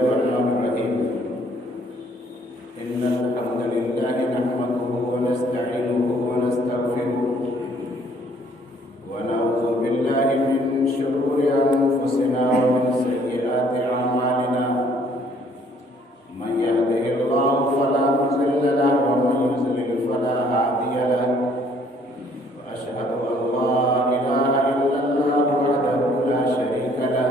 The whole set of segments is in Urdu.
الرحمن الرحيم إن الحمد لله نحمده ونستعينه ونستغفره ونعوذ بالله من شرور أنفسنا ومن سيئات أعمالنا من يهده الله فلا مضل له ومن يضلل فلا هادي له وأشهد أن لا إله إلا الله وحده لا شريك له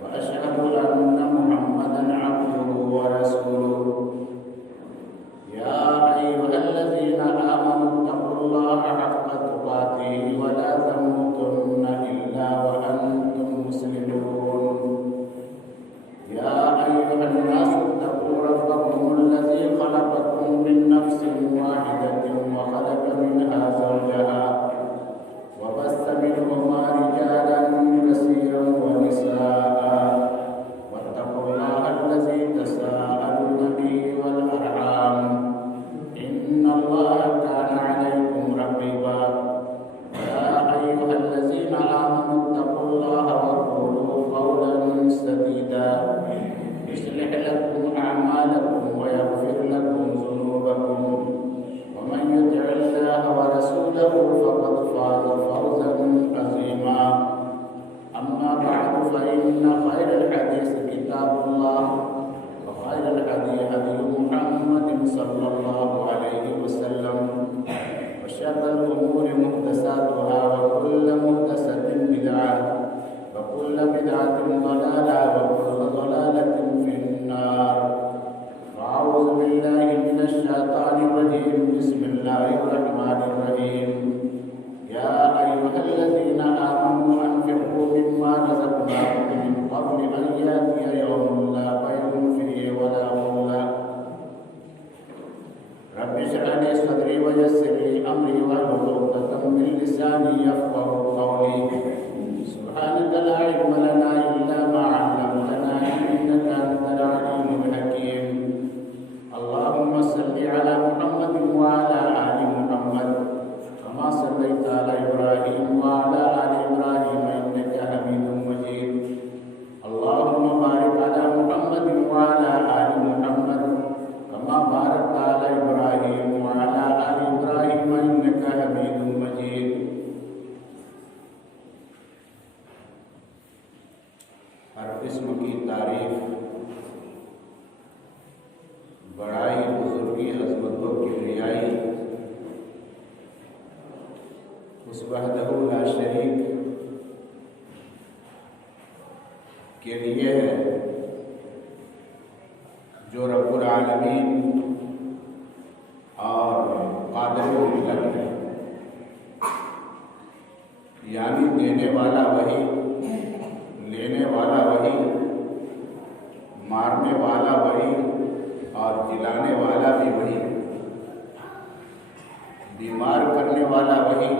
وأشهد أن محمدا عبده ورسوله يا أيها الذين آمنوا اتقوا الله حق تقاته ولا تموتن إلا وأنتم مسلمون يا أيها الناس اتقوا ربكم الذي خلقكم من نفس واحدة وخلق منها زوجها وبث منهما رجالا كثيرا ونساء واتقوا الله الذي تساءلون به والأرحام إن الله كان عليكم رقيبا يا أيها الذين آمنوا اتقوا الله وقولوا قولا سديدا يصلح لكم أعمالكم ويغفر لكم ذنوبكم ومن يطع الله ورسوله فقد فاز فوزا عظيما أما بعد فإن خير الحديث كتاب الله وخير الهدي هدي محمد صلى الله عليه وسلم وشر الأمور محدثاتها وكل محدثة بدعة وكل بدعة ضلالة وكل ضلالة في النار فأعوذ بالله من الشيطان الرجيم بسم الله الرحمن الرحيم يا أيها الذين آمنوا أنفقوا مما رزقناكم من قبل أن يأتي يوم لا بيع فيه ولا خلة رب اشرح لي صدري ويسر لي أمري واحلل عقدة من لساني يفقهوا قولي سبحانك لا علم لنا إلا ما علمتنا إنك أنت العليم الحكيم اللهم صل على محمد وعلى آل محمد كما صليت على إبراهيم وعلى آل إبراهيم إنك حميد مجيد اللهم بارك على محمد وعلى آل محمد كما باركت على إبراهيم وعلى آل إبراهيم إنك حميد مجيد ہر قسم کی تعریف بڑائی بزرگی عظمت و کبریائی اس وحدہ لا شریک کے لیے ہے جو رب العالمین اور قادر الملک ہے، یعنی دینے والا وہی، لینے والا وہی، مارنے والا وہی اور جلانے والا بھی وہی، بیمار کرنے والا وہی،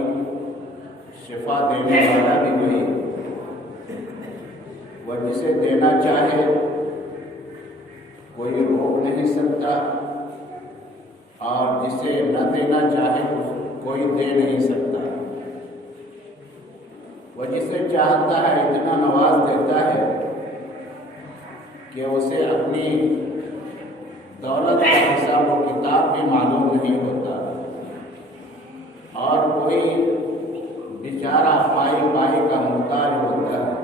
شفا دینے والا بھی وہی۔ وہ جسے دینا چاہے کوئی روک نہیں سکتا، اور جسے نہ دینا چاہے کوئی دے نہیں سکتا۔ وہ جسے چاہتا ہے اتنا نواز دیتا ہے کہ اسے اپنی دولت کا حساب و کتاب بھی معلوم نہیں ہوتا، اور کوئی بیچارہ پائی پائی کا محتاج ہوتا ہے۔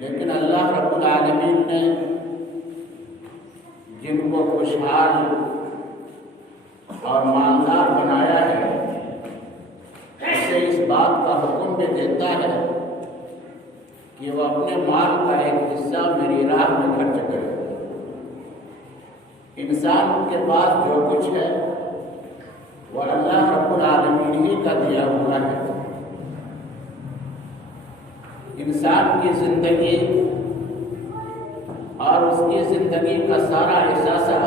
لیکن اللہ رب العالمین نے جن کو خوشحال اور مالدار بنایا ہے، اسے اس بات کا حکم بھی دیتا ہے کہ وہ اپنے مال کا ایک حصہ میری راہ میں خرچ کرے۔ انسان کے پاس جو کچھ ہے وہ اللہ رب العالمین ہی کا دیا ہوا ہے۔ انسان کی زندگی اور اس کی زندگی کا سارا احساسہ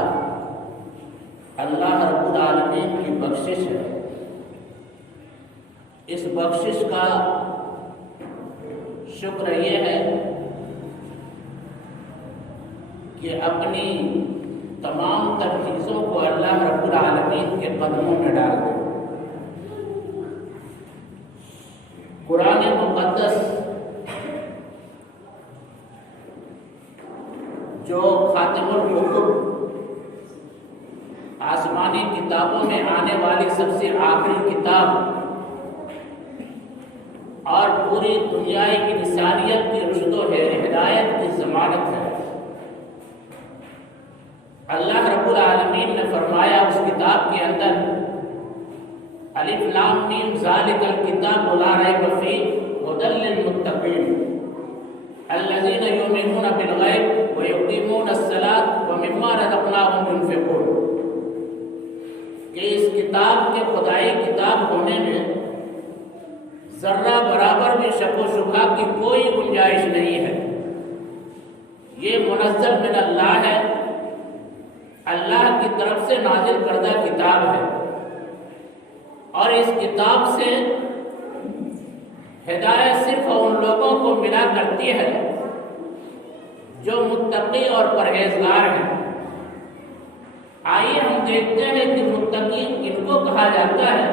اللہ رب العالمین کی بخشش ہے۔ اس بخشش کا شکر یہ ہے کہ اپنی تمام تر چیزوں کو اللہ رب العالمین کے قدموں میں ڈال دے۔ قرآن مقدس جو خاتم الکتب آسمانی کتابوں میں آنے والی سب سے آخری کتاب اور پوری دنیائی انسانیت کی رشد و ہدایت کی ضمانت ہے۔ اللہ رب العالمین نے فرمایا اس کتاب کے اندر الف لام میم ذالک الکتاب لا ریب فیہ ھدی للمتقین الذین یؤمنون بالغیب ویقیمون الصلاۃ ومما رزقناہم ينفقون، کہ اس کتاب کے خدائی کتاب ہونے میں ذرہ برابر بھی شک و شبہ کی کوئی گنجائش نہیں ہے۔ یہ منزل من اللہ ہے، اللہ کی طرف سے نازل کردہ کتاب ہے، اور اس کتاب سے ہدایت صرف ان لوگوں کو ملا کرتی ہے جو متقی اور پرہیزگار ہیں۔ آئیے ہم دیکھتے ہیں کہ متقین کن کو کہا جاتا ہے۔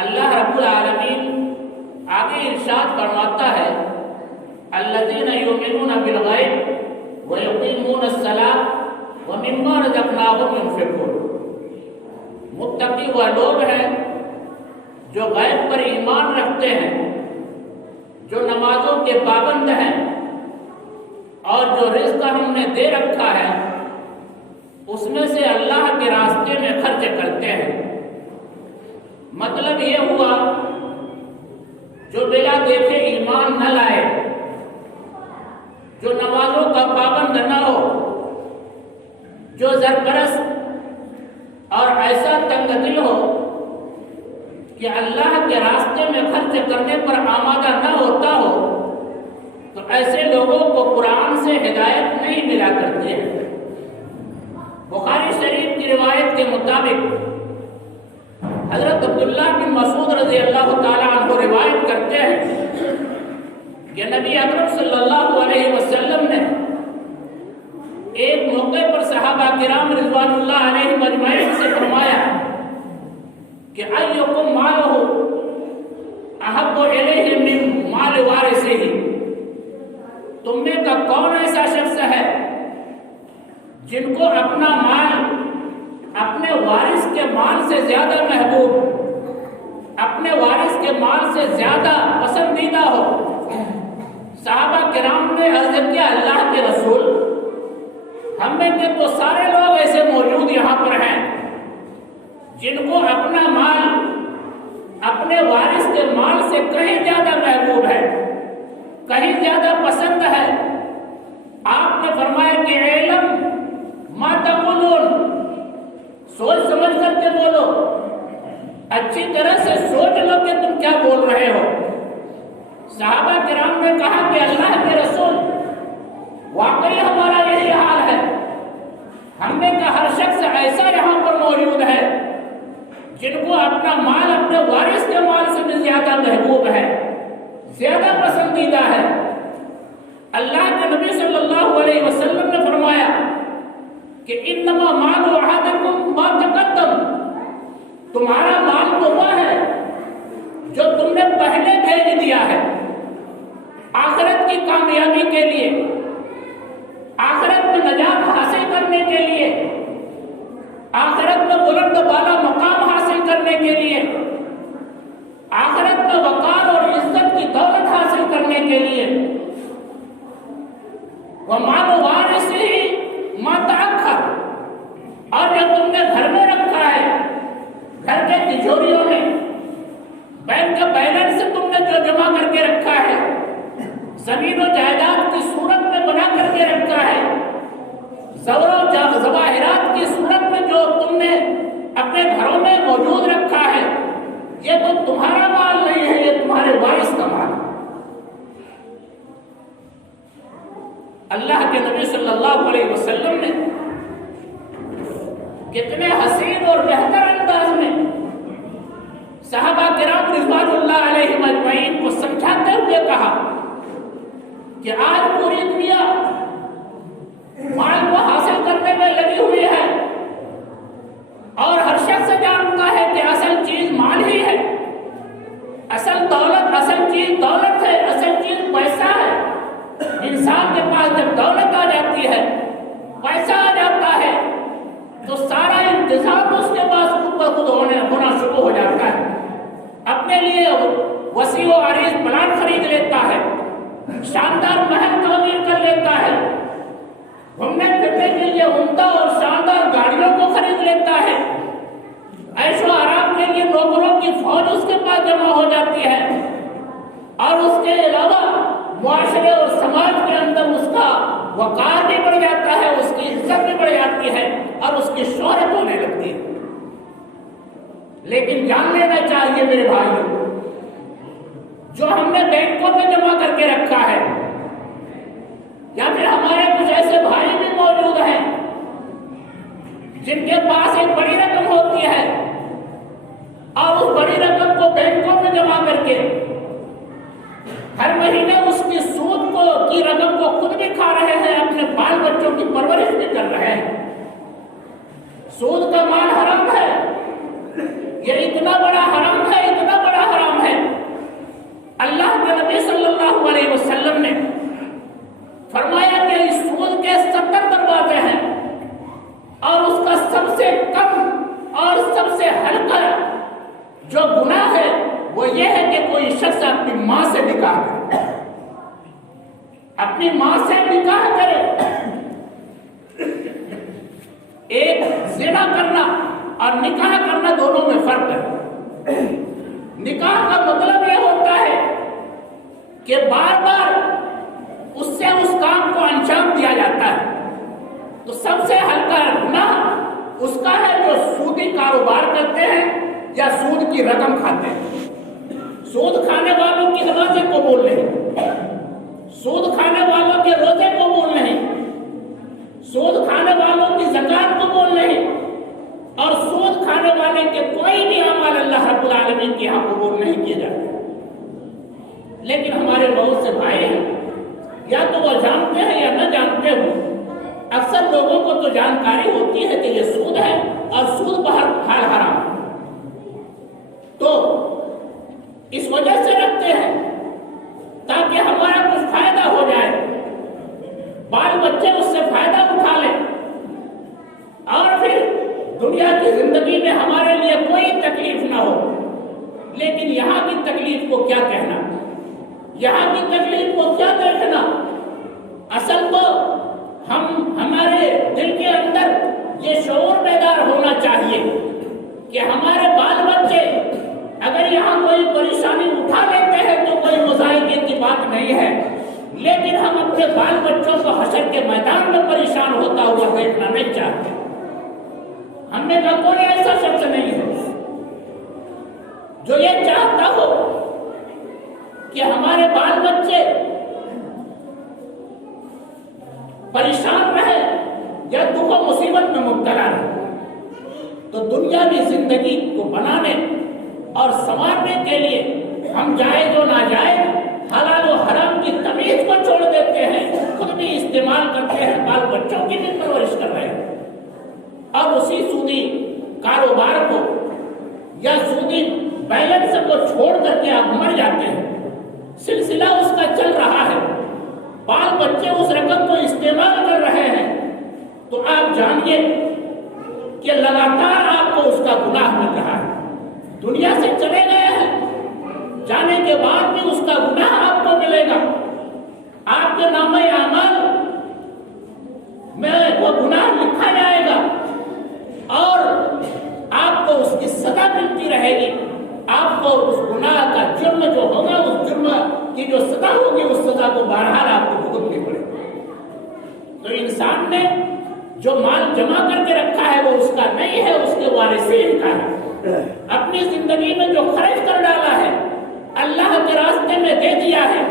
اللہ رب العالمین آگے ارشاد فرماتا ہے الذین یؤمنون بالغیب ویقیمون الصلاۃ ومما رزقناہم ينفقون، متقی وہ لوگ ہیں جو غیب پر ایمان رکھتے ہیں، جو نمازوں کے پابند ہیں، اور جو رزق ہم نے دے رکھا ہے اس میں سے اللہ کے راستے میں خرچ کرتے ہیں۔ مطلب یہ ہوا جو بلا دیکھے ایمان نہ لائے، جو نمازوں کا پابند نہ ہو، جو سرپرست اور ایسا تنگ دل ہو کہ اللہ کے راستے میں خرچ کرنے پر آمادہ نہ ہوتا ہو، تو ایسے لوگوں کو قرآن سے ہدایت نہیں ملا کرتی ہے۔ بخاری شریف کی روایت کے مطابق حضرت عبداللہ بن مسعود رضی اللہ تعالیٰ عنہ روایت کرتے ہیں کہ نبی اکرم صلی اللہ علیہ وسلم نے ایک موقع پر صحابہ کرام رضوان اللہ علیہ مجمعین سے فرمایا کہ ایکم مالہ احب الیہ من مال وارثہ، تم میں کا کون ایسا شخص ہے جن کو اپنا مال اپنے وارث کے مال سے زیادہ محبوب، اپنے وارث کے مال سے زیادہ پسندیدہ ہو؟ صحابہ کرام نے عرض کیا اللہ کے رسول، ہم میں کے تو سارے لوگ ایسے موجود یہاں پر ہیں جن کو اپنا مال اپنے وارث کے مال سے کہیں زیادہ محبوب ہے، کہیں زیادہ پسند ہے۔ آپ نے فرمایا کہ علم ما تقولون، سوچ سمجھ کر کے بولو، اچھی طرح سے سوچ لو کہ تم کیا بول رہے ہو۔ صحابہ کرام نے کہا کہ اللہ کے رسول، واقعی ہمارا یہی حال ہے، ہم نے کہا ہر شخص ایسا یہاں پر موجود ہے جن کو اپنا مال اپنے وارث کے مال سے بھی زیادہ محبوب ہے، زیادہ پسندیدہ ہے۔ اللہ کے نبی صلی اللہ علیہ وسلم نے فرمایا کہ انما مال احدکم ما تقدم، تمہارا مال تو وہ ہے جو تم نے پہلے بھیج دیا ہے آخرت کی کامیابی کے لیے، آخرت میں نجات حاصل کرنے کے لیے، آخرت میں بلند بالا مقام حاصل کرنے کے لیے، آخرت میں وقار اور عزت کی دولت حاصل کرنے کے لیے۔ وَمَالُ وَارِثِهِ مَا تَأَخَّرَ، اور جو تم نے گھر میں رکھا ہے، گھر کے تجوریوں میں، بینک کے بیلنس سے تم نے جو جمع کر کے رکھا ہے، زمین و جائیداد کی صورت میں بنا کر کے رکھا ہے، زور و زواہرات کی صورت میں جو تم نے اپنے گھروں میں موجود رکھا ہے، یہ تو تمہارا مال نہیں ہے، یہ تمہارے وارث کا مال ہے۔ اللہ کے نبی صلی اللہ علیہ وسلم نے کتنے حسین اور بہتر انداز میں صحابہ کرام رضوان اللہ علیہ مجمعین کو سمجھاتے ہوئے کہا کہ آج پوری دنیا مال کو حاصل کرنے میں لگی ہوئی ہے، اور ہر شخص جانتا ہے کہ اصل چیز مال ہی ہے، اصل چیز دولت ہے، اصل چیز پیسہ ہے۔ انسان کے پاس جب دولت آ جاتی جاتی ہے، پیسہ آ جاتا ہے، تو سارا انتظام اس کے پاس خود بخود ہونا شروع ہو جاتا ہے. اپنے لیے وسیع و عریض پلان خرید لیتا ہے، شاندار محل تعمیر کر لیتا ہے، گھومنے پھرنے کے لیے عمدہ اور شاندار گاڑیوں کو خرید لیتا ہے، عیش و آرام کے لیے نوکروں کی فوج اس کے پاس جمع ہو جاتی ہے، اور اس کے علاوہ معاشرے اور سماج کے اندر اس کا وقار بھی بڑھ جاتا ہے، اس کی عزت بھی بڑھ جاتی ہے اور اس کی شہرت ہونے لگتی ہے. لیکن جان لینا چاہیے میرے بھائیوں، جو ہم نے بینکوں میں جمع کر کے رکھا ہے، یا پھر ہمارے کچھ ایسے بھائی بھی موجود ہیں جن کے پاس ایک بڑی رقم ہوتی ہے اور اس بڑی رقم کو بینکوں میں جمع کر کے ہر مہینے اس کی سود کی رقم کو خود بھی کھا رہے ہیں، اپنے بال بچوں کی پرورش بھی کر رہے ہیں. سود کا مال حرام ہے، یہ اتنا بڑا حرام ہے، اتنا بڑا حرام ہے. اللہ کے نبی صلی اللہ علیہ وسلم نے فرمایا کہ اس سود کے 70 دروازے ہیں، اور اس کا سب سے کم اور سب سے ہلکا جو گناہ ہے وہ یہ ہے کہ کوئی شخص اپنی ماں سے نکاح کرے، اپنی ماں سے نکاح کرے. ایک زنا کرنا اور نکاح کرنا دونوں میں فرق ہے. نکاح کا مطلب یہ ہوتا ہے کہ بار بار اس سے اس کام کو انجام دیا جاتا ہے. تو سب سے ہلکا گناہ اس کا ہے جو سودی کاروبار کرتے ہیں یا سود کی رقم کھاتے ہیں. سود کھانے والوں کی نمازیں قبول نہیں، سود کھانے والوں کے روزے قبول نہیں، سود کھانے والوں کی زکات قبول نہیں، اور سود کھانے والے کے کوئی بھی اعمال اللہ رب العالمین کے یہاں قبول نہیں کیے جاتے. لیکن ہمارے بہت سے بھائی ہیں، یا تو وہ جانتے ہیں یا نہ جانتے ہو، اکثر لوگوں کو تو جانکاری ہوتی ہے کہ یہ سود ہے اور سود بہرحال حرام ہے، تو اس وجہ سے رکھتے ہیں تاکہ ہمارا کچھ فائدہ ہو جائے، بال بچے اس سے فائدہ اٹھا لیں، اور پھر دنیا کی زندگی میں ہمارے لیے کوئی تکلیف نہ ہو. لیکن یہاں کی تکلیف کو کیا کہنا، یہاں کی تکلیف کو کیا دیکھنا. اصل تو ہمارے دل کے اندر یہ شعور بیدار ہونا چاہیے کہ ہمارے بال بچے اگر یہاں کوئی پریشانی اٹھا لیتے ہیں تو کوئی مذاہقے کی بات نہیں ہے، لیکن ہم اپنے بال بچوں کو حشر کے میدان میں پریشان ہوتا ہوا دیکھنا نہیں چاہتے. ہم میں کا کوئی ایسا شخص نہیں ہے جو یہ چاہتا ہو کہ ہمارے بال بچے پریشان رہے یا دکھ و مصیبت میں مبتلا رہے. تو دنیاوی زندگی کو بنانے اور سنوارنے کے لیے ہم جائز و ناجائز، حلال و حرام کی تمیز کو چھوڑ دیتے ہیں، خود بھی استعمال کرتے ہیں، بال بچوں کی بھی پرورش کر رہے ہیں، اور اسی سودی کاروبار کو یا سودی بیلنس کو چھوڑ کر کے آپ مر جاتے ہیں. سلسلہ اس کا چل رہا ہے، بال بچے اس رقم کو استعمال کر رہے ہیں، تو آپ جانیے کہ لگاتار آپ کو اس کا گناہ مل رہا ہے. دنیا سے چلے گئے ہیں، جانے کے بعد بھی اس کا گناہ آپ کو ملے گا. آپ کے نامہ اعمال میں وہ گناہ لکھا جائے گا اور آپ کو اس کی سزا ملتی رہے گی. آپ کو اس گناہ کا جرم جو ہوگا، اس جرم کی جو سزا ہوگی، اس سزا کو بہرحال آپ کو بھگتنی پڑے گی. تو انسان نے جو مال جمع کر کے رکھا ہے وہ اس کا نہیں ہے، اس کے وارثین کا ہے. اپنی زندگی میں جو خرچ کر ڈالا ہے، اللہ کے راستے میں دے دیا ہے،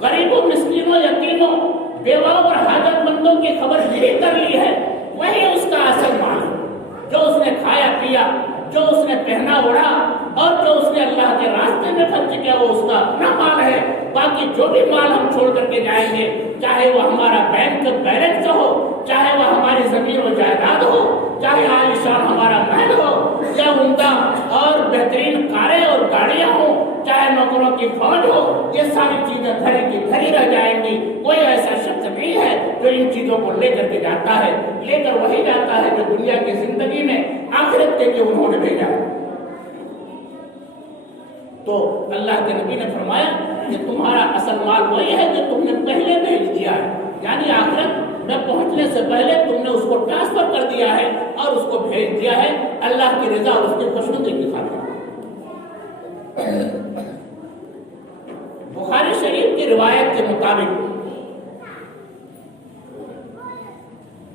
غریبوں، مسکینوں، یتیموں، بیواؤں اور حاجت مندوں کی خبر یہی کر لی ہے، وہی اس کا اصل مال ہے. جو اس نے کھایا پیا، جو اس نے پہنا اوڑھا اور جو اس نے اللہ کے راستے میں خرچ کیا، وہ اس کا اپنا مال ہے. باقی جو بھی مال ہم چھوڑ کر کے جائیں گے، چاہے وہ ہمارا بینک بیلنس ہو، چاہے وہ ہماری زمین و جائیداد ہو، چاہے عالیشان ہمارا محل ہو، یا عمدہ اور بہترین کاریں اور گاڑیاں ہوں، چاہے نوکروں کی فوج ہو، یہ ساری چیزیں دھری کی دھری رہ جائیں گی. کوئی ایسا شخص شفیع ہے جو ان چیزوں کو لے کر کے جاتا ہے، لے کر وہی جاتا ہے جو دنیا کی زندگی میں آخرت کے لیے انہوں نے بھیجا ہے۔ تو اللہ کے نبی نے فرمایا کہ تمہارا اصل مال وہی ہے جو تم نے پہلے بھیج دیا ہے، یعنی آخرت میں پہنچنے سے پہلے تم نے اس کو ٹرانسفر کر دیا ہے اور اس کو بھیج دیا ہے اللہ کی رضا اور اس کی خوشنودی کی خاطر۔ بخاری شریف کی روایت کے مطابق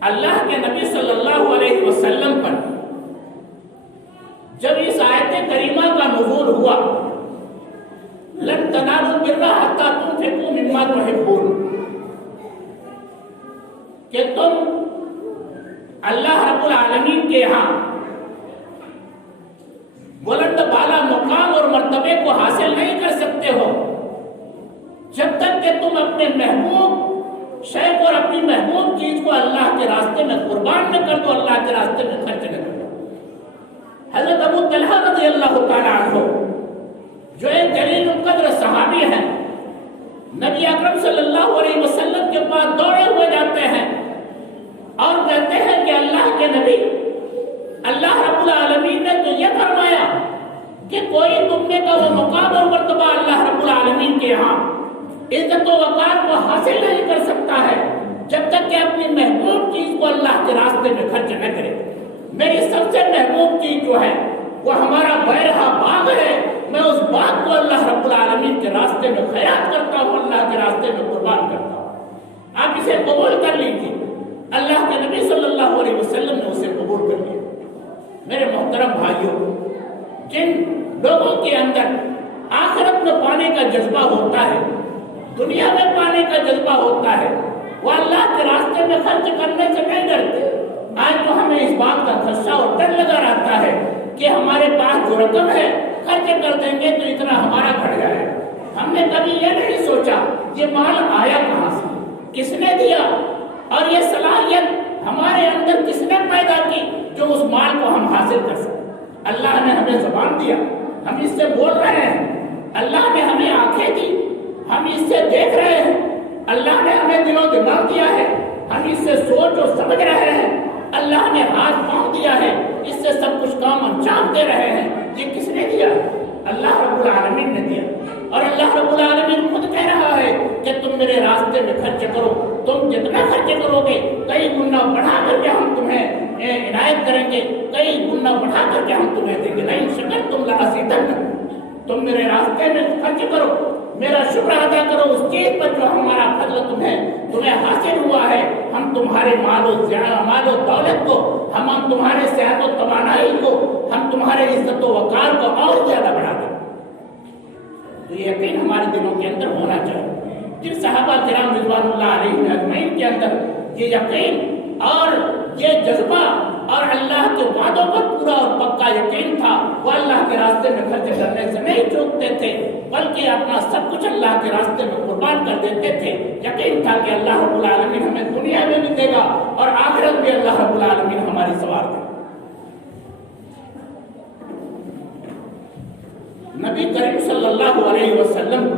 اللہ کے نبی صلی اللہ علیہ وسلم پر جب اس آیت کریمہ کا نزول ہوا لن تنالوا البر حتى تنفقوا مما تحبون، کہ تم اللہ رب العالمین کے یہاں بلند بالا مقام اور مرتبے کو حاصل نہیں کر سکتے ہو جب تک کہ تم اپنے محبوب شے کو اور اپنی محبوب چیز کو اللہ کے راستے میں قربان نہ کر دو، اللہ کے راستے میں خرچ نہ کر دو۔ حضرت ابو طلحہ رضی اللہ تعالی عنہ جو ایک جلیل القدر صحابی ہیں، نبی اکرم صلی اللہ علیہ وسلم کے پاس دوڑے ہوئے جاتے ہیں اور کہتے ہیں کہ اللہ کے نبی، اللہ رب العالمین نے تو یہ فرمایا کہ کوئی تم میں کا وہ مقام اور مرتبہ اللہ رب العالمین کے یہاں عزت و وقار کو حاصل نہیں کر سکتا ہے جب تک کہ اپنی محبوب چیز کو اللہ کے راستے میں خرچ نہ کرے۔ میری سب سے محبوب چیز جو ہے وہ ہمارا بیرہا باغ ہے، میں اس باغ کو اللہ رب العالمین کے راستے میں خیرات کرتا ہوں، اللہ کے راستے میں قربان کرتا ہوں، آپ اسے قبول کر لیجیے۔ اللہ کے نبی صلی اللہ علیہ وسلم نے اسے قبول کر لیا۔ میرے محترم بھائیوں، جن لوگوں کے اندر آخرت میں پانے کا جذبہ ہوتا ہے، دنیا میں پانے کا جذبہ ہوتا ہے، وہ اللہ کے راستے میں خرچ کرنے سے نہیں ڈرتے۔ آج تو ہمیں اس بات کا خدشہ اور ڈر لگا رہتا ہے کہ ہمارے پاس جو رقم ہے خرچ کر دیں گے تو اتنا ہمارا گھٹ جائے گا۔ ہم نے کبھی یہ نہیں سوچا یہ مال آیا کہاں سے، کس نے دیا، اور یہ صلاحیت ہمارے اندر کس نے پیدا کی جو اس مال کو ہم حاصل کر سکیں۔ اللہ نے ہمیں زبان دیا، ہم اس سے بول رہے ہیں، اللہ نے ہمیں آنکھیں دی، ہم اس سے دیکھ رہے ہیں، اللہ نے ہمیں دل و دماغ دیا ہے، ہم اس سے سوچ اور سمجھ رہے ہیں، اللہ نے ہاتھ پاؤں دیا ہے، اس سے سب کچھ کام انجام دے رہے ہیں۔ یہ کس نے دیا؟ اللہ رب العالمین نے دیا، اور اللہ رب العالمین خود کہہ رہا ہے کہ تم میرے راستے میں خرچ کرو، تم جتنا خرچ کرو گے کئی گنا بڑھا کر کے ہم تمہیں عنایت کریں گے، کئی گنا بڑھا کر کے ہم تمہیں دیں گے۔ لئن شکرتم لأزیدنکم، تم میرے راستے میں خرچ کرو، میرا شکر ادا کرو اس چیز پر جو ہمارا فضل تمہیں حاصل ہوا ہے۔ ہم تمہارے مال و دولت کو، ہم تمہارے صحت و توانائی کو، ہم تمہارے عزت و وقار کو اور زیادہ بڑھا دیں۔ تو یہ یقین ہمارے دلوں کے اندر ہونا چاہیے۔ جن صحابہ کرام رضوان اللہ علیہم اجمعین کے اندر یہ یقین اور یہ جذبہ اور اللہ کے وعدوں پر پورا اور پکا یقین تھا، وہ اللہ کے راستے میں خرچ کرنے سے نہیں چوکتے تھے بلکہ اپنا سب کچھ اللہ کے راستے میں قربان کر دیتے تھے۔ یقین تھا کہ اللہ رب العالمین ہمیں دنیا میں بھی دے گا اور آخرت بھی اللہ رب العالمین ہماری سوار دے گا۔ نبی کریم صلی اللہ علیہ وسلم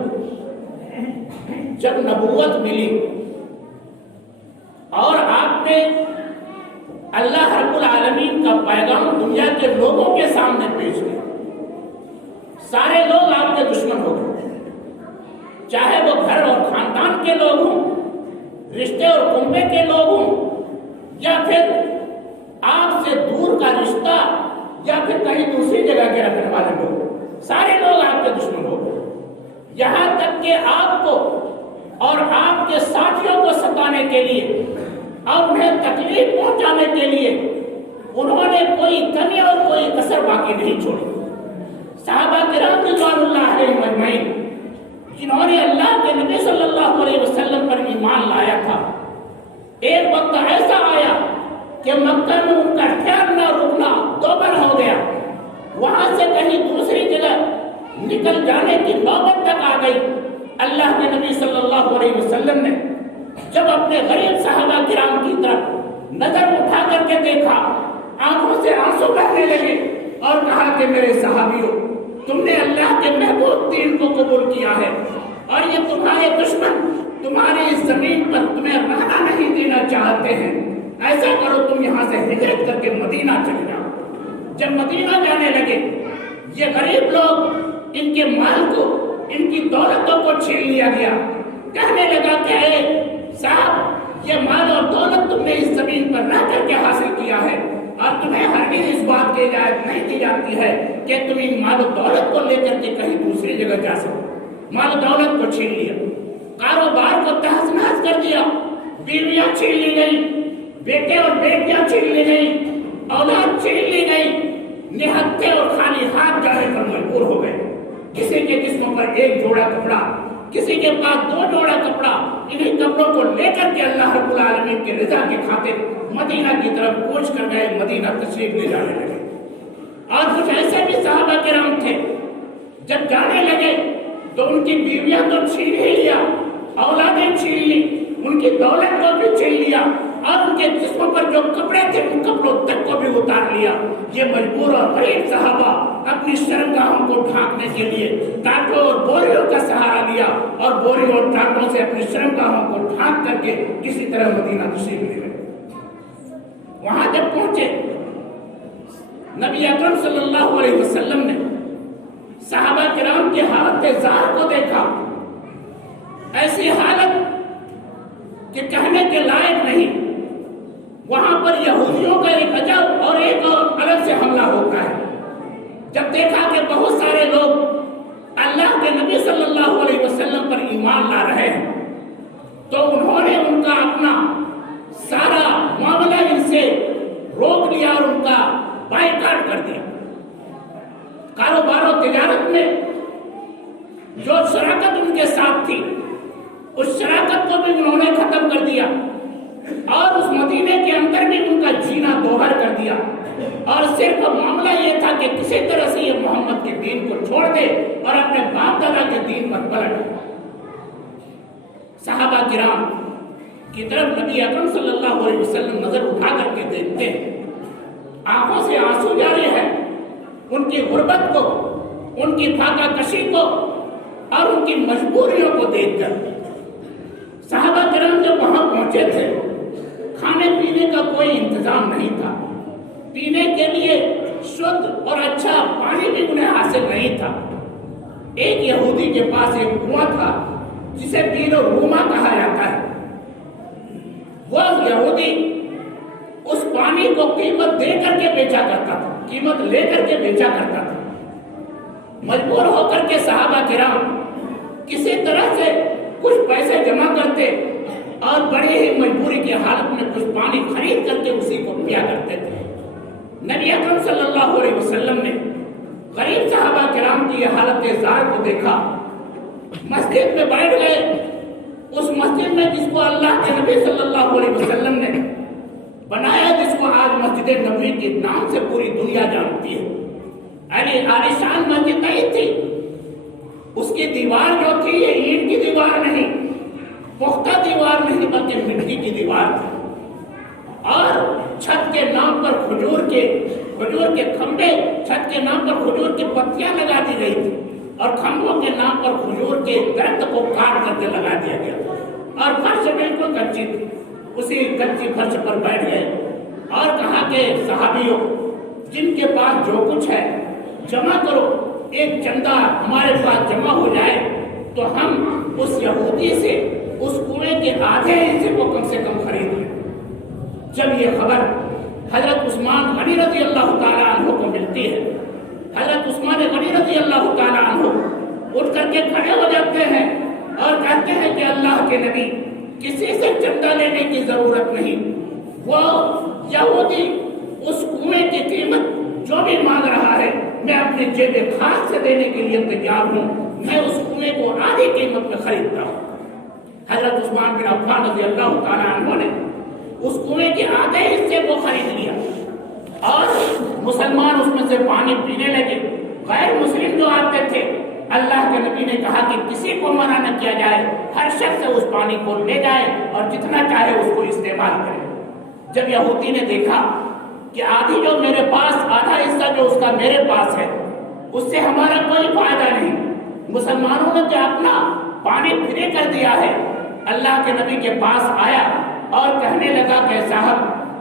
جب نبوت ملی اور آپ نے اللہ رب العالمین کا پیغام دنیا کے لوگوں کے سامنے پیش کیا، سارے لوگ آپ کے دشمن ہو گئے، چاہے وہ گھر اور خاندان کے لوگ ہوں، رشتے اور کنبے کے لوگ ہوں، یا پھر آپ سے دور کا رشتہ یا پھر کہیں دوسری جگہ کے رہنے والے لوگ، سارے لوگ آپ کے دشمن ہو گئے، یہاں تک کہ آپ کو اور آپ کے ساتھیوں کو ستانے کے لیے اور انہیں تکلیف پہنچانے کے لیے انہوں نے کوئی کمی اور کوئی کسر باقی نہیں چھوڑی۔ صحابہ کرام رضوان اللہ علیہم اجمعین جنہوں نے اللہ کے نبی صلی اللہ علیہ وسلم پر ایمان لایا تھا، ایک وقت ایسا آیا کہ مکہ میں ان کا خیال نہ رکنا دوبر ہو گیا، وہاں سے کہیں دوسری جگہ نکل جانے کی نوبت تک آ گئی۔ اللہ کے نبی صلی اللہ علیہ وسلم نے جب اپنے غریب صحابہ کرام کی طرف نظر اٹھا کر کے دیکھا، آنکھوں سے آنسو بہنے لگے اور کہا کہ میرے صحابیوں، تم نے اللہ کے محبوب دین کو قبول کیا ہے اور یہ تمہارے دشمن تمہاری اس زمین پر تمہیں رہنے چاہتے ہیں ایسا کرو تم یہاں سے ہجرت کر کے مدینہ چلے جاؤ۔ جب مدینہ جانے لگے یہ غریب لوگ ان کے مال کو ان کی دولتوں کو چھین لیا گیا، کہنے لگا کہ اے صاحب یہ مال اور دولت تم نے اس زمین پر رہ کر کے حاصل کیا ہے اور تمہیں ہرگز اس بات کی اجازت نہیں دی جاتی ہے کہ تم ان مال و دولت کو لے کر کے کہیں دوسری جگہ جا سکو۔ مال و دولت کو چھین لیا، کاروبار کو تہس نہس کر دیا، بیویاں چھین لی گئی، بیٹے اور بیٹیاں چھین لی گئی، اولاد چھین لی گئی، نہتے اور خالی ہاتھ جانے پر مجبور ہو گئے۔ کسی کے جسم پر ایک جوڑا کپڑا، کسی کے پاس 2 جوڑا کپڑا، انہیں کپڑوں کو لے کر کے اللہ رب العالمین کی رضا کی خاطر مدینہ کی طرف کوچ کر گئے، مدینہ تشریف لے جانے لگے۔ اور کچھ ایسے بھی صحابہ کرام تھے جب جانے لگے تو ان کی بیویاں تو چھین ہی لیا، اولادیں چھین لی، ان کی دولت کو بھی چھین لیا اور ان کے جسموں پر جو کپڑے تھے ان کپڑوں تک کو بھی اتار لیا۔ یہ مجبور اور غریب صحابہ اپنی شرمگاہوں کو ڈھانکنے کے لیے ٹانٹوں اور بوریوں کا سہارا لیا اور بوریوں اور ٹانٹوں سے اپنی شرمگاہوں کو ڈھانک کر کے کسی طرح مدینہ تشریف لے گئے۔ وہاں جب پہنچے نبی اکرم صلی اللہ علیہ وسلم نے صحابہ کرام کی حالت زار کو دیکھا، ایسی حالت کہ کہنے کے لائق نہیں۔ وہاں پر یہودیوں کا ایک عجب اور ایک اور الگ سے حملہ ہوتا ہے۔ جب دیکھا کہ بہت سارے لوگ اللہ کے نبی صلی اللہ علیہ وسلم پر ایمان لا رہے ہیں تو انہوں نے ان کا اپنا سارا معاملہ ان سے روک لیا اور ان کا بائیکاٹ کر دیا۔ کاروبار و تجارت میں جو شراکت ان کے ساتھ تھی اس شراکت کو بھی انہوں نے ختم کر دیا اور اس مدینے کے اندر بھی ان کا جینا دوہر کر دیا، اور صرف معاملہ یہ تھا کہ کسی طرح سے یہ محمد کے دین کو چھوڑ دے اور اپنے باپ دادا کے دین پر پلٹ۔ صحابہ کرام کی طرف نبی اکرم صلی اللہ علیہ وسلم نظر اٹھا کر کے دیکھتے ہیں، آنکھوں سے آنسو جاری ہے ان کی غربت کو، ان کی فاقہ کشی کو اور ان کی مجبوریوں کو دیکھ کر۔ صحابہ کرام جب وہاں پہنچے تھے کھانے پینے کا کوئی انتظام نہیں تھا، پینے کے لیے شدھ اور اچھا پانی بھی انہیں حاصل نہیں تھا۔ ایک یہودی کے پاس ایک کنواں تھا جسے بیر روما کہا جاتا ہے، وہ یہودی اس پانی کو قیمت دے کر کے بیچا کرتا تھا، قیمت لے کر کے بیچا کرتا تھا۔ مجبور ہو کر کے صحابہ کرام کسی طرح سے کچھ پیسے جمع کرتے اور بڑی ہی مجبوری کی حالت میں کچھ پانی خرید کر کے اسی کو پیا کرتے تھے۔ نبی اکرم صلی اللہ علیہ وسلم نے غریب صحابہ کرام کی یہ حالت زار کو دیکھا، مسجد میں بیٹھ گئے، اس مسجد میں جس کو اللہ کے نبی صلی اللہ علیہ وسلم نے بنایا، جس کو آج مسجد نبوی کے نام سے پوری دنیا جانتی ہے۔ یعنی عالیشان مسجد نہیں تھی، اس کی دیوار جو تھی یہ اینٹ کی دیوار نہیں، پختہ دیوار نہیں، بلکہ مٹی کی دیوار تھی، اور چھت کے نام پر کھجور کے کھمبے، چھت کے نام پر کھجور کی پتیاں لگا دی گئی تھی اور کھمبوں کے نام پر کھجور کے درخت کو کاٹ کر کے لگا دیا گیا، اور فرش بالکل کچی تھی۔ اسی کچی فرش پر بیٹھ گئے اور کہا کہ صحابیوں جن کے پاس جو کچھ ہے جمع کرو، ایک چندہ ہمارے پاس جمع ہو جائے تو ہم اس یہودی سے اس کنویں کے آدھے حصے کو کم سے کم خرید لیں۔ جب یہ خبر حضرت عثمان غنی رضی اللہ تعالیٰ عنہ کو ملتی ہے، حضرت عثمان غنی رضی اللہ تعالیٰ عنہ اٹھ کر کے کھڑے ہو جاتے ہیں اور کہتے ہیں کہ اللہ کے نبی کسی سے چندہ لینے کی ضرورت نہیں، وہ یہودی اس کنویں کی قیمت جو بھی مانگ رہا ہے میں اپنی جیب خاص سے دینے کے لیے تیار ہوں، میں اس کنویں کو آدھی قیمت میں خریدتا ہوں۔ حضرت عثمان بن عفان رضی اللہ تعالیٰ عنہ نے اس کنویں کے آدھے حصے کو خرید لیا اور مسلمان اس میں سے پانی پینے لگے۔ غیر مسلم جو آتے تھے اللہ کے نبی نے کہا کہ کسی کو منع نہ کیا جائے، ہر شخص اس پانی کو لے جائے اور جتنا چاہے اس کو استعمال کرے۔ جب یہودی نے دیکھا کہ آدھی جو میرے پاس، آدھا حصہ جو اس کا میرے پاس ہے، اس سے ہمارا کوئی فائدہ نہیں، مسلمانوں نے جو اپنا پانی فری کر دیا ہے، اللہ کے نبی کے پاس آیا اور کہنے لگا کہ صاحب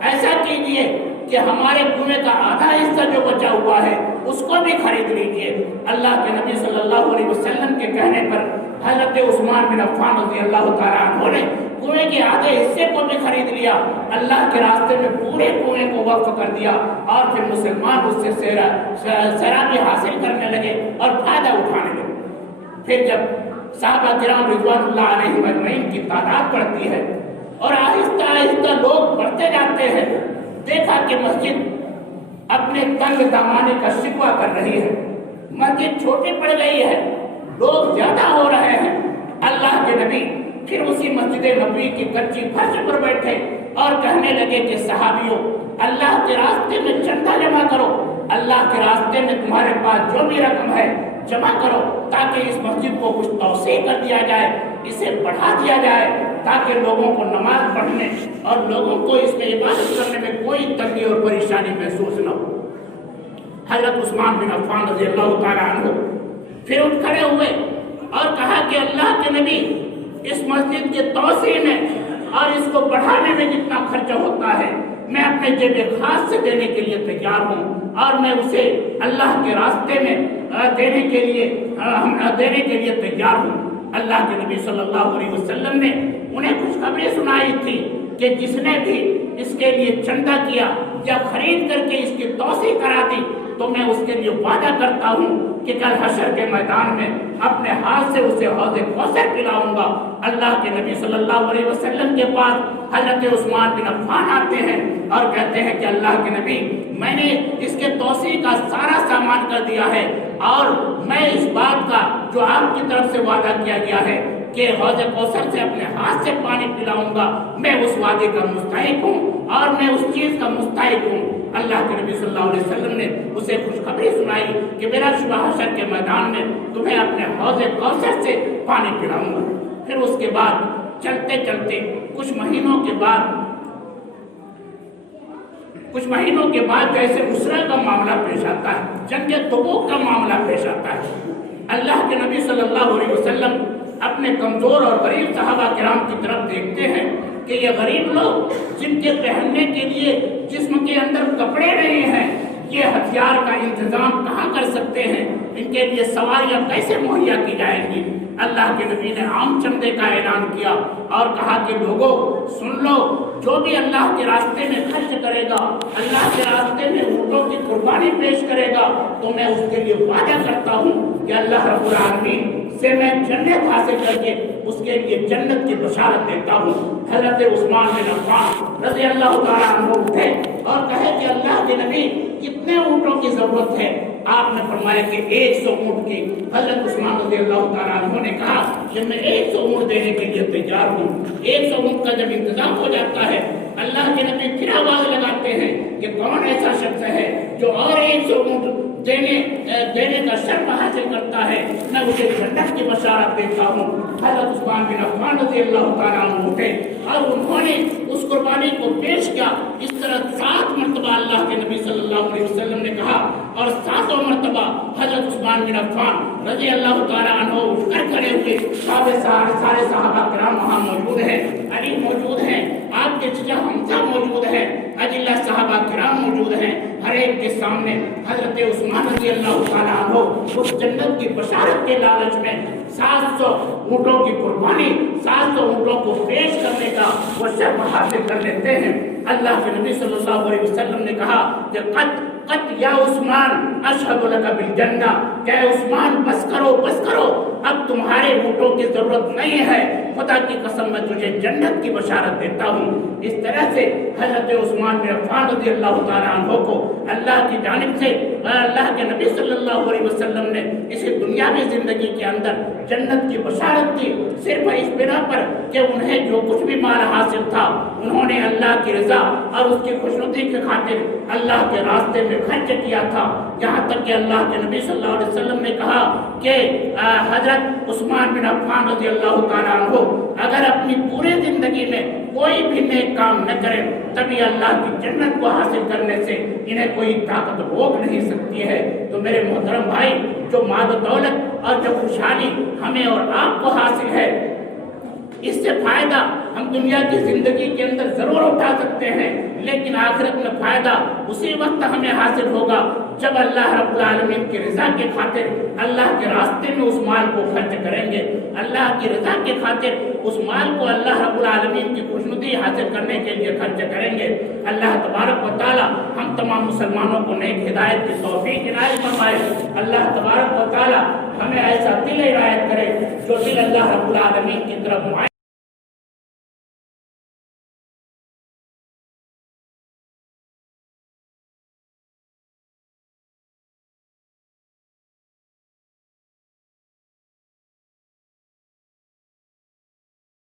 ایسا کیجئے کہ ہمارے کنویں کا آدھا حصہ جو بچا ہوا ہے اس کو بھی خرید لیجئے۔ اللہ کے نبی صلی اللہ علیہ وسلم کے کہنے پر حضرت عثمان بن عفان رضی اللہ تعالیٰ عنہ نے کنویں کے آدھے حصے کو بھی خرید لیا، اللہ کے راستے میں پورے کنویں کو وقف کر دیا، اور پھر مسلمان اس سے سیرابی حاصل کرنے لگے اور فائدہ اٹھانے لگے۔ پھر جب صحابہ کرام رضوان اللہ علیہم اجمعین کی تعداد بڑھتی ہے اور آہستہ آہستہ لوگ بڑھتے جاتے ہیں، دیکھا کہ مسجد اپنے تنگ دامانے کا شکوہ کر رہی ہے، مسجد چھوٹی پڑ گئی ہے، لوگ زیادہ ہو رہے ہیں۔ اللہ کے نبی پھر اسی مسجد نبوی کی کچی فرش پر بیٹھے اور کہنے لگے کہ صحابیوں، اللہ کے راستے میں چندہ جمع کرو، اللہ کے راستے میں تمہارے پاس جو بھی رقم ہے جمع کرو، تاکہ اس مسجد کو کچھ توسیع کر دیا جائے، اسے بڑھا دیا جائے، تاکہ لوگوں کو نماز پڑھنے اور لوگوں کو اس میں عبادت کرنے میں کوئی تنگی اور پریشانی محسوس نہ ہو۔ حضرت عثمان بن عفان رضی اللہ تعالیٰ عنہ پھر اٹھ کھڑے ہوئے اور کہا کہ اللہ کے نبی، اس مسجد کے توسیع میں اور اس کو بڑھانے میں جتنا خرچہ ہوتا ہے میں اپنے جیب خاص سے دینے کے لیے تیار ہوں، اور میں اسے اللہ کے راستے میں دینے کے لیے تیار ہوں۔ اللہ کے نبی صلی اللہ علیہ وسلم نے انہیں خوشخبری سنائی تھی کہ جس نے بھی اس کے لیے چندہ کیا یا خرید کر کے اس کی توسیع کرا دی تو میں اس کے لیے وعدہ کرتا ہوں کہ کل حشر کے میدان میں اپنے ہاتھ سے اسے حوض کوثر پلاؤں گا۔ اللہ کے نبی صلی اللہ علیہ وسلم کے پاس حضرت عثمان بن عفان آتے ہیں اور کہتے ہیں کہ اللہ کے نبی، میں نے اس کے توسیع کا سارا سامان کر دیا ہے، اور میں اس بات کا جو آپ کی طرف سے وعدہ کیا گیا ہے کہ حوض کوثر سے اپنے ہاتھ سے پانی پلاؤں گا، میں اس وعدے کا مستحق ہوں اور میں اس چیز کا مستحق ہوں۔ اللہ کے نبی صلی اللہ علیہ وسلم نے اسے خوشخبری سنائی کہ میرا شبہ حشر کے میدان میں تمہیں اپنے حوض کوثر سے پانی پلاؤں گا۔ پھر اس کے بعد چلتے چلتے کچھ مہینوں کے بعد جیسے اسرا کا معاملہ پیش آتا ہے، جنگ تبوک کا معاملہ پیش آتا ہے۔ اللہ کے نبی صلی اللہ علیہ وسلم اپنے کمزور اور غریب صحابہ کرام کی طرف دیکھتے ہیں کہ یہ غریب لوگ جن کے پہننے کے لیے جسم کے اندر کپڑے نہیں ہیں، یہ ہتھیار کا انتظام کہاں کر سکتے ہیں، ان کے لیے سواریاں کیسے مہیا کی جائیں گی۔ اللہ کے نبی نے عام چندے کا اعلان کیا اور کہا کہ لوگوں سن لو، جو بھی اللہ کے راستے میں خرچ کرے گا، اللہ کے راستے میں اونٹوں کی قربانی پیش کرے گا، تو میں اس کے لیے وعدہ کرتا ہوں کہ اللہ رب العالمین سے میں جنت حاصل کر کے اس کے لیے جنت کی بشارت دیتا ہوں۔ حضرت عثمان بن عفان رضی اللہ تعالیٰ عنہ اٹھے اور کہے کہ اللہ کے نبی، کتنے اونٹوں کی ضرورت ہے؟ آپ نے فرمایا کہ 100 اونٹ کی۔ حضرت عثمان رضی اللہ تعالیٰ عنہ نے کہا کہ میں 100 اونٹ دینے کے لیے تیار ہوں۔ 100 اونٹ کا جب انتظام ہو جاتا ہے، اللہ کے نبی پھر آواز لگاتے ہیں کہ کون ایسا شخص ہے جو اور 100 اونٹ دینے کا شرف حاصل کرتا ہے، میں اسے جنت کی بشارت دیتا ہوں۔ حضرت عثمان بن عفان رضی اللہ تعالیٰ عنہ اٹھے اور انہوں نے اس قربانی کو پیش کیا۔ اس طرح 7 مرتبہ اللہ کے نبی صلی اللہ علیہ وسلم نے کہا، اور 7 مرتبہ حضرت عثمان بن عفان رضی اللہ تعالیٰ عنہ اٹھ کر کھڑے ہوئے۔ سارے صحابہ کرام وہاں موجود ہیں، علی موجود ہیں، آپ کے چچا حمزہ موجود ہیں، اجلہ صحابہ کرام موجود ہیں۔ ہر ایک کے سامنے حضرت عثمان رضی اللہ تعالیٰ عنہ اس جنت کی بشارت کے لالچ میں 700 اونٹوں کی قربانی، 700 اونٹوں کو پیش کرنے کا وہ شرف حاصل کر لیتے ہیں۔ اللہ کے نبی صلی اللہ علیہ وسلم نے کہا کہ قط یا عثمان اشہد لک بالجنہ، کہ عثمان بس کرو، اب تمہارے اونٹوں کی ضرورت نہیں ہے، خدا کی قسم میں تجھے جنت کی بشارت دیتا ہوں۔ اس طرح سے حضرت عثمان بن عفان رضی اللہ تعالیٰ عنہ کو اللہ کی جانب سے اللہ کے نبی صلی اللہ علیہ وسلم نے اسی دنیاوی زندگی کے اندر جنت کی بشارت دی، صرف اس بنا پر کہ انہیں جو کچھ بھی مال حاصل تھا انہوں نے اللہ کی رضا اور اس کی خوشنودی کی خاطر اللہ کے راستے میں خرچ کیا تھا۔ یہاں تک کہ اللہ کے نبی صلی اللہ علیہ وسلم نے کہا کہ حضرت عثمان بن عفان رضی اللہ تعالیٰ عنہ اگر اپنی پوری زندگی میں کوئی بھی نیک کام نہ کرے تبھی اللہ کی جنت کو حاصل کرنے سے انہیں کوئی طاقت روک نہیں سکتی ہے۔ تو میرے محترم بھائی، جو مال و دولت اور جو خوشحالی ہمیں اور آپ کو حاصل ہے، اس سے فائدہ ہم دنیا کی زندگی کے اندر ضرور اٹھا سکتے ہیں، لیکن آخرت میں فائدہ اسی وقت ہمیں حاصل ہوگا جب اللہ رب العالمین کی رضا کے خاطر اللہ کے راستے میں اس مال کو خرچ کریں گے، اللہ کی رضا کے خاطر اس مال کو اللہ رب العالمین کی خوشنودی حاصل کرنے کے لیے خرچ کریں گے۔ اللہ تبارک و تعالی ہم تمام مسلمانوں کو نیک ہدایت کی توفیق عنایت فرمائے۔ اللہ تبارک و تعالی ہمیں ایسا دل عنایت کرے جو دل اللہ رب العالمین کی طرف